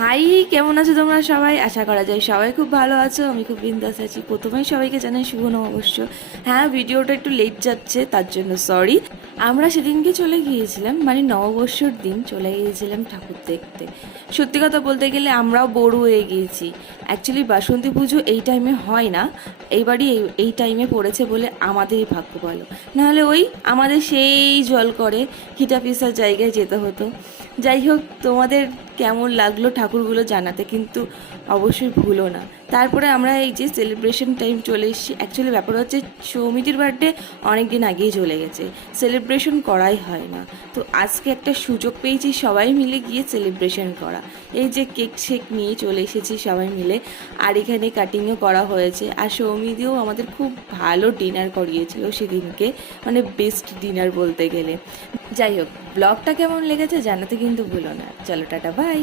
High, কেমন আছো তোমরা সবাই? আশা করা যায় সবাই খুব ভালো আছো। আমি খুব বিন্দাস আছি। প্রথমেই সবাইকে জানাই শুভ নববর্ষ। হ্যাঁ, ভিডিওটা একটু লেট যাচ্ছে, তার জন্য সরি। আমরা সেদিনকে চলে গিয়েছিলাম, মানে নববর্ষর দিন চলে গিয়েছিলাম ঠাকুর দেখতে। সত্যি কথা বলতে গেলে আমরাও বোর হয়ে গিয়েছি। অ্যাকচুয়ালি বাসন্তী পুজো এই টাইমে হয় না, এইবারই এই টাইমে পড়েছে বলে আমাদেরই ভাগ্য ভালো। নাহলে ওই আমাদের সেই জল করে হিটা পিসার জায়গায় যেতে হতো। যাই হোক, তোমাদের কেমন লাগলো ঠাকুরগুলো জানাতে কিন্তু অবশ্যই ভুলো না। তারপরে আমরা এই যে সেলিব্রেশন টাইম চলে এসেছি। অ্যাকচুয়ালি ব্যাপার হচ্ছে সৌমিতির বার্থডে অনেক দিন আগেই চলে গেছে, সেলিব্রেশন করাই হয় না। তো আজকে একটা সুযোগ পেয়েছি সবাই মিলে গিয়ে সেলিব্রেশন করা। এই যে কেক শেক নিয়ে চলে এসেছি সবাই মিলে, আর এখানে কাটিংও করা হয়েছে। আর সৌমিতিও আমাদের খুব ভালো ডিনার করিয়েছিল সেদিনকে, মানে বেস্ট ডিনার বলতে গেলে। যাই হোক, ব্লগটা কেমন লেগেছে জানাতে কিন্তু ভুলো না। চলো টাটা, বাই।